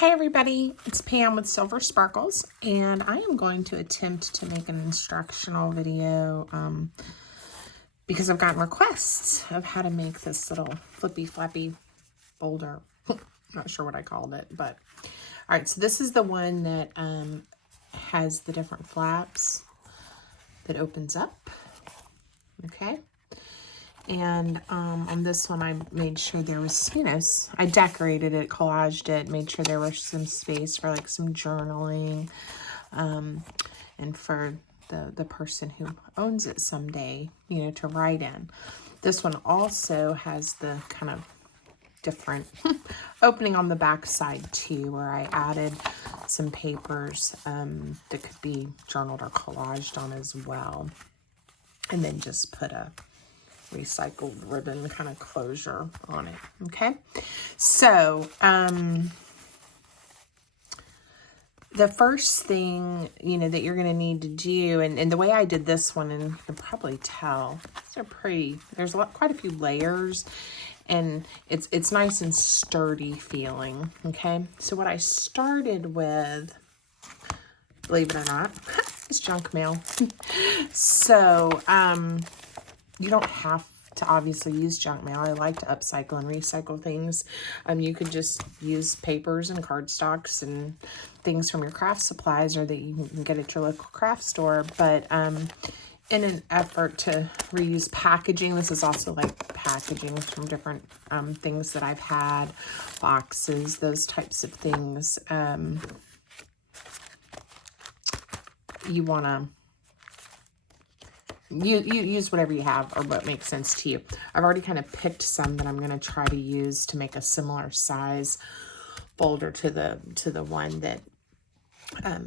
Hi everybody, it's Pam with Silver Sparkles, and I am going to attempt to make an instructional video because I've gotten requests of how to make this little flippy flappy folder. Not sure what I called it, but all right, so this is the one that has the different flaps that opens up, okay? And on this one, I made sure there was, I decorated it, collaged it, made sure there was some space for like some journaling, and for the person who owns it someday, to write in. This one also has the kind of different opening on the back side too, where I added some papers that could be journaled or collaged on as well. And then just put a recycled ribbon kind of closure on it. Okay, so the first thing that you're going to need to do, and the way I did this one, and you can probably tell, these are pretty, there's quite a few layers, and it's nice and sturdy feeling. Okay, so what I started with, believe it or not, is junk mail. So you don't have to obviously use junk mail. I like to upcycle and recycle things. You could just use papers and cardstocks and things from your craft supplies, or that you can get at your local craft store. But in an effort to reuse packaging, this is also like packaging from different things that I've had, boxes, those types of things. You want to you use whatever you have or what makes sense to you. I've already kind of picked some that I'm going to try to use to make a similar size folder to the one that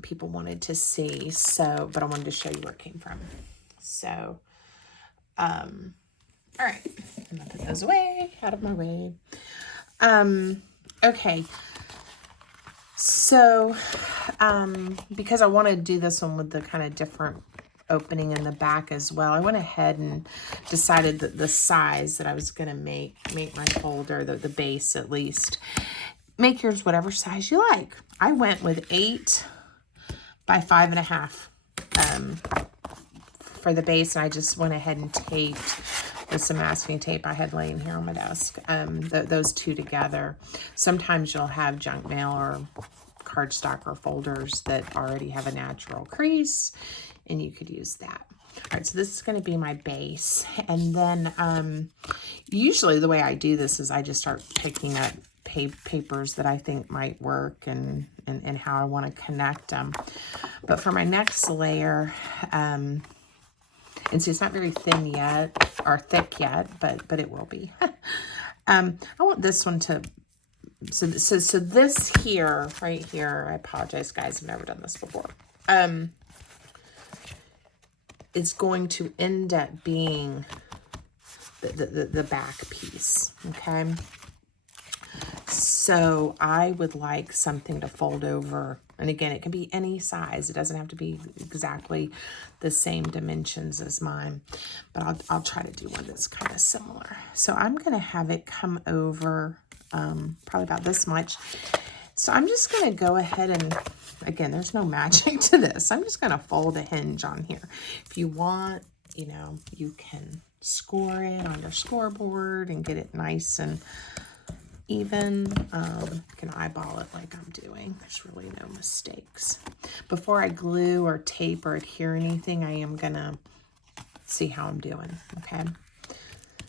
people wanted to see. So, but I wanted to show you where it came from. So, all right, I'm gonna put those away, out of my way. Okay. So, because I want to do this one with the kind of different opening in the back as well, I went ahead and decided that the size that I was going to make my folder, the base at least. Make yours whatever size you like. I went with 8 by 5.5 for the base, and I just went ahead and taped with some masking tape I had laying here on my desk, those two together. Sometimes you'll have junk mail or cardstock or folders that already have a natural crease, and you could use that. All right, so this is going to be my base. And then usually the way I do this is I just start picking up papers that I think might work and how I want to connect them. But for my next layer, and see, it's not very thin yet or thick yet, but it will be. I want this one to, so this here, right here, I apologize guys, I've never done this before. It's going to end up being the back piece, okay? So I would like something to fold over. And again, it can be any size. It doesn't have to be exactly the same dimensions as mine. But I'll try to do one that's kind of similar. So I'm going to have it come over probably about this much. So I'm just going to go ahead and, again, there's no magic to this. I'm just going to fold a hinge on here. If you want, you can score it on your scoreboard and get it nice and even. You can eyeball it like I'm doing. There's really no mistakes. Before I glue or tape or adhere anything, I am going to see how I'm doing, okay?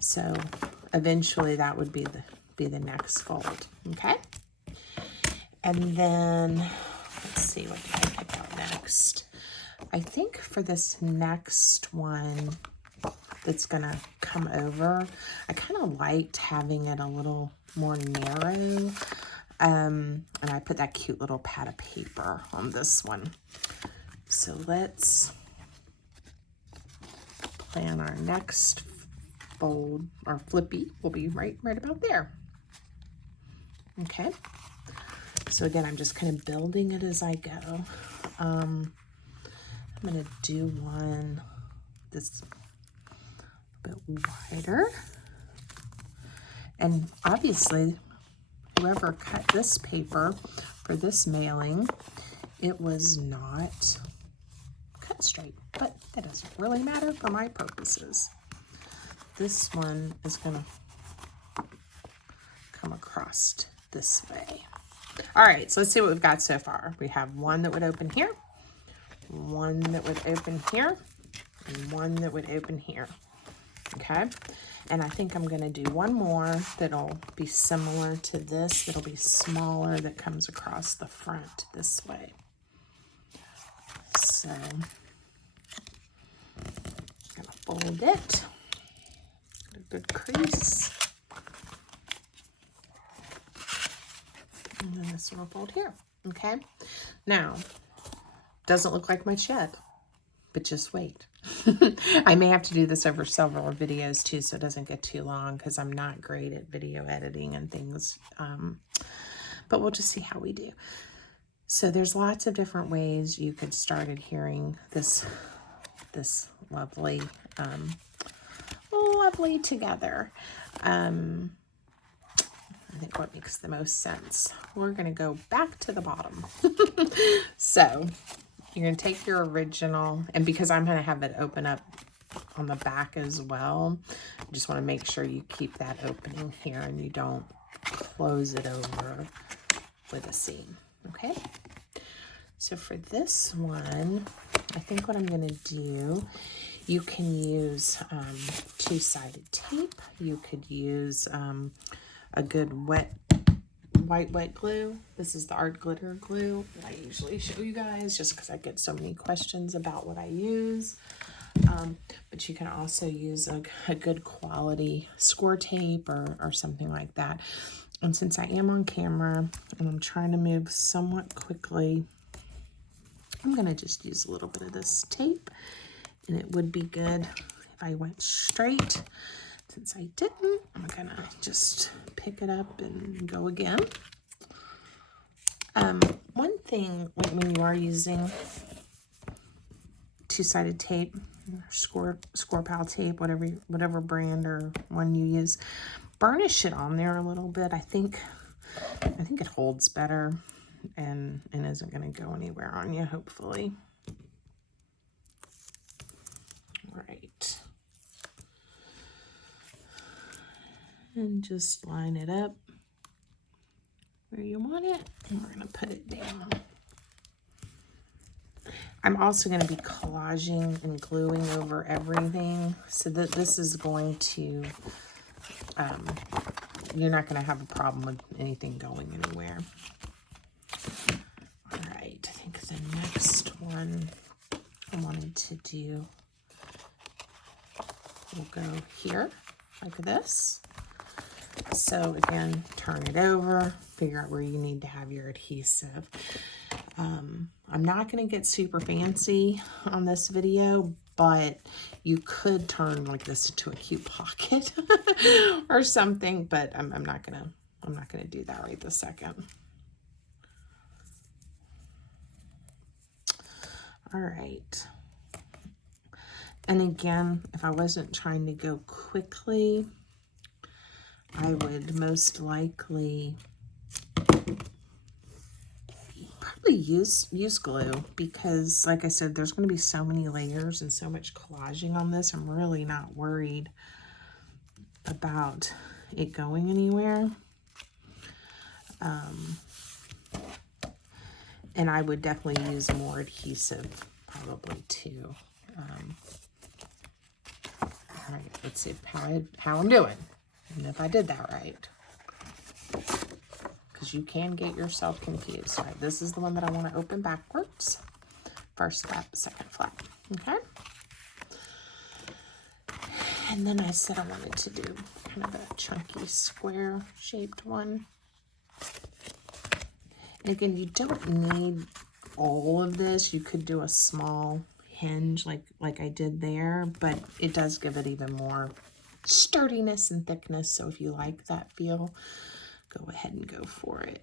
So eventually that would be the next fold, okay? And then, let's see, what did I pick out next? I think for this next one that's going to come over, I kind of liked having it a little more narrow. And I put that cute little pad of paper on this one. So let's plan our next fold. Our flippy will be right about there. Okay. So again, I'm just kind of building it as I go. I'm going to do one that's a bit wider. And obviously, whoever cut this paper for this mailing, it was not cut straight, but that doesn't really matter for my purposes. This one is gonna come across this way. All right, so let's see what we've got so far. We have one that would open here, one that would open here, and one that would open here. Okay, and I think I'm gonna do one more that'll be similar to this, that'll be smaller, that comes across the front this way. So I'm gonna fold it, get a good crease, and then this one will fold here. Okay, now doesn't look like much yet, but just wait. I may have to do this over several videos too, so it doesn't get too long, because I'm not great at video editing and things, but we'll just see how we do. So there's lots of different ways you could start adhering this lovely lovely together. I think what makes the most sense. We're going to go back to the bottom. So you're going to take your original, and because I'm going to have it open up on the back as well, you just want to make sure you keep that opening here and you don't close it over with a seam. Okay, so for this one, I think what I'm going to do, you can use two-sided tape. You could use a good white glue. This is the Art Glitter glue that I usually show you guys, just because I get so many questions about what I use. But you can also use a good quality score tape or something like that. And since I am on camera and I'm trying to move somewhat quickly, I'm going to just use a little bit of this tape, and it would be good if I went straight. Since I didn't, I'm going to just pick it up and go again. One thing when you are using two-sided tape, score pal tape, whatever brand or one you use, burnish it on there a little bit. I think it holds better and isn't going to go anywhere on you, hopefully. All right. And just line it up where you want it, and we're going to put it down. I'm also going to be collaging and gluing over everything, so that this is going to, you're not going to have a problem with anything going anywhere. All right, I think the next one I wanted to do will go here, like this. So again, turn it over, figure out where you need to have your adhesive. I'm not going to get super fancy on this video, but you could turn like this into a cute pocket or something, but I'm not gonna do that right this second. All right. And again, if I wasn't trying to go quickly, I would most likely probably use glue, because like I said, there's going to be so many layers and so much collaging on this. I'm really not worried about it going anywhere. And I would definitely use more adhesive probably too. All right, let's see how I'm doing and if I did that right, because you can get yourself confused. All right, this is the one that I want to open backwards. First flap, second flap. Okay. And then I said I wanted to do kind of a chunky square shaped one. And again, you don't need all of this. You could do a small hinge like I did there, but it does give it even more sturdiness and thickness. So if you like that feel, go ahead and go for it.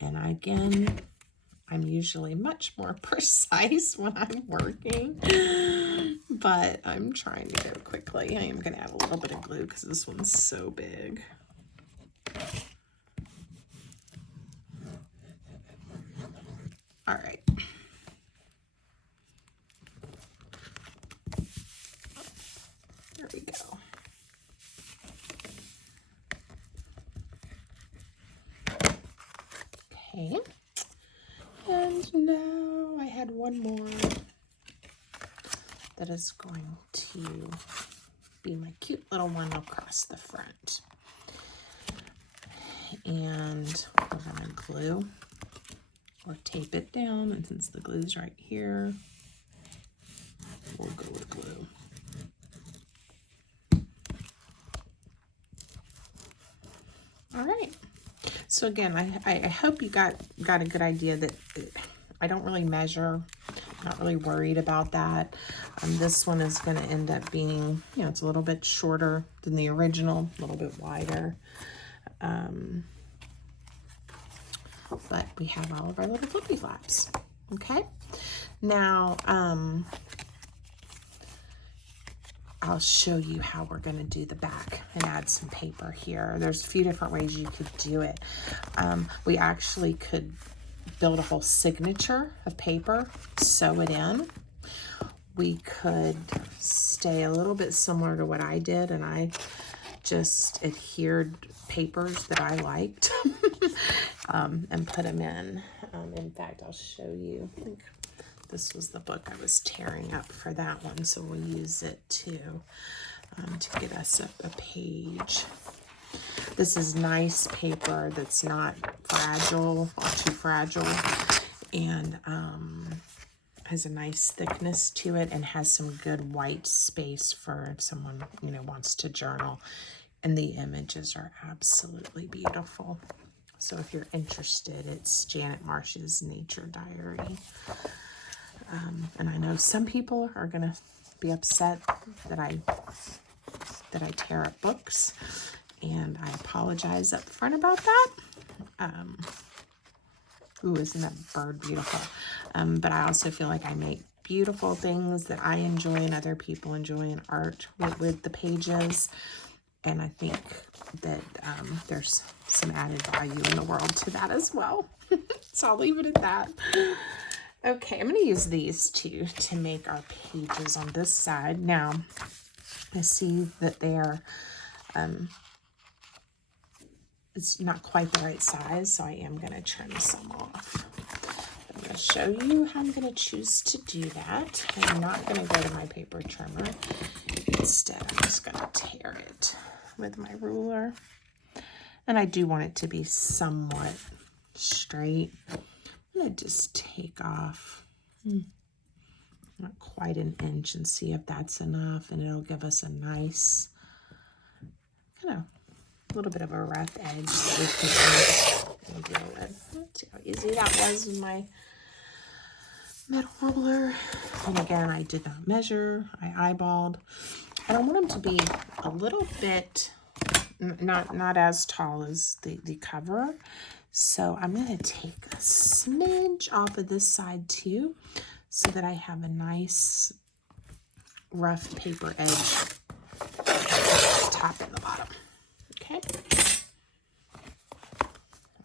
And again, I'm usually much more precise when I'm working, but I'm trying to go quickly. I am going to add a little bit of glue because this one's so big. All right. There we go. Okay. And now I had one more that is going to be my cute little one across the front. And we're going to glue or tape it down, and since the glue's right here, we'll go with glue. All right. So again, I hope you got a good idea that I don't really measure. I'm not really worried about that. This one is going to end up being, you know, it's a little bit shorter than the original, a little bit wider. But we have all of our little flippy flaps. Okay. Now, I'll show you how we're going to do the back and add some paper here. There's a few different ways you could do it. We actually could build a whole signature of paper, sew it in. We could stay a little bit similar to what I did, and I just adhered papers that I liked and put them in. In fact, I'll show you. I think this was the book I was tearing up for that one, so we'll use it too to get us a page. This is nice paper that's not fragile or too fragile, and has a nice thickness to it, and has some good white space for if someone, you know, wants to journal. And the images are absolutely beautiful. So if you're interested, it's Janet Marsh's Nature Diary. And I know some people are gonna be upset that I tear up books, and I apologize up front about that. Ooh, isn't that bird beautiful? But I also feel like I make beautiful things that I enjoy and other people enjoy in art with the pages. And I think that there's some added value in the world to that as well. So I'll leave it at that. Okay, I'm going to use these two to make our pages on this side. Now, I see that they are, it's not quite the right size, so I am going to trim some off. I'm going to show you how I'm going to choose to do that. I'm not going to go to my paper trimmer. Instead, I'm just going to tear it with my ruler. And I do want it to be somewhat straight. I'm going to just take off not quite an inch and see if that's enough, and it'll give us a nice, kind of, a little bit of a rough edge that we can deal with. Let's see how easy that was with my metal ruler. And again, I did not measure, I eyeballed. And I want them to be a little bit, not as tall as the cover. So I'm going to take a smidge off of this side too, so that I have a nice rough paper edge top and the bottom. Okay.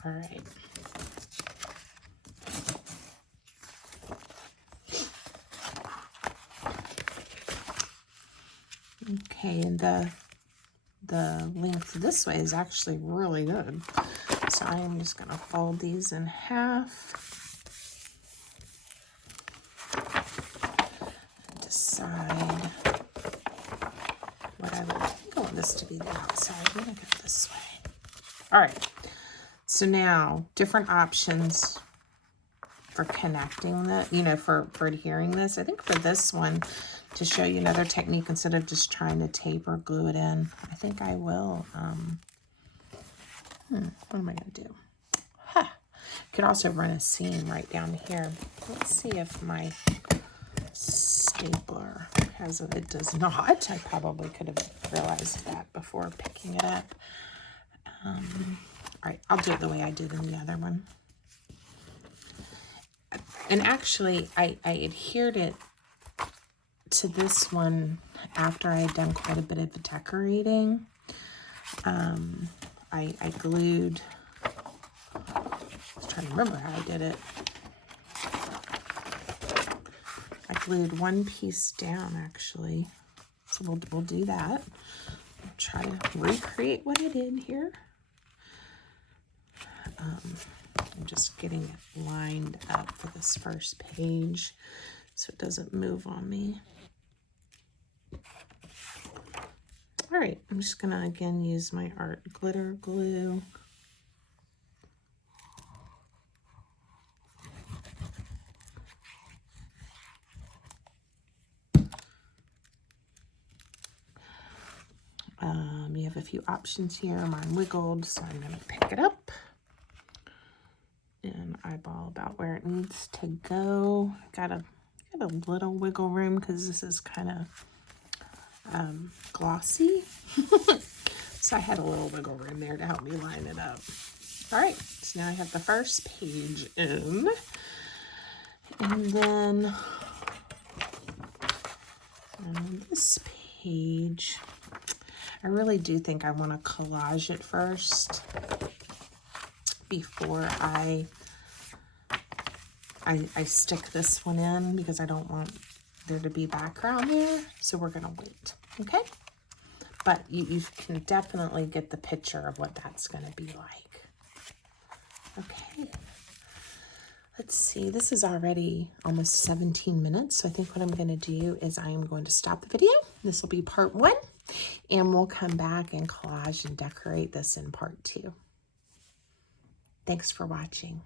All right. Okay, and the length this way is actually really good. So I am just going to fold these in half. Decide what I want this to be the outside. I'm going to go this way. All right. So now different options for connecting the, you know, for adhering this. I think for this one, to show you another technique, instead of just trying to tape or glue it in, I think I will, what am I going to do? Could also run a seam right down here. Let's see if my stapler has it. It does not. I probably could have realized that before picking it up. All right, I'll do it the way I did in the other one. And actually, I adhered it to this one after I had done quite a bit of decorating. I glued, I was trying to remember how I did it. I glued one piece down, actually. So we'll do that. I'll try to recreate what I did here. I'm just getting it lined up for this first page so it doesn't move on me. All right, I'm just gonna again use my art glitter glue. You have a few options here. Mine wiggled, so I'm gonna pick it up and eyeball about where it needs to go. Got a little wiggle room because this is kind of glossy. So I had a little wiggle room there to help me line it up. All right, so now I have the first page in. And then on this page, I really do think I want to collage it first before I stick this one in, because I don't want there to be background there. So we're going to wait, okay? But you can definitely get the picture of what that's going to be like. Okay. Let's see, this is already almost 17 minutes. So I think what I'm going to do is I am going to stop the video. This will be part 1, and we'll come back and collage and decorate this in part 2. Thanks for watching.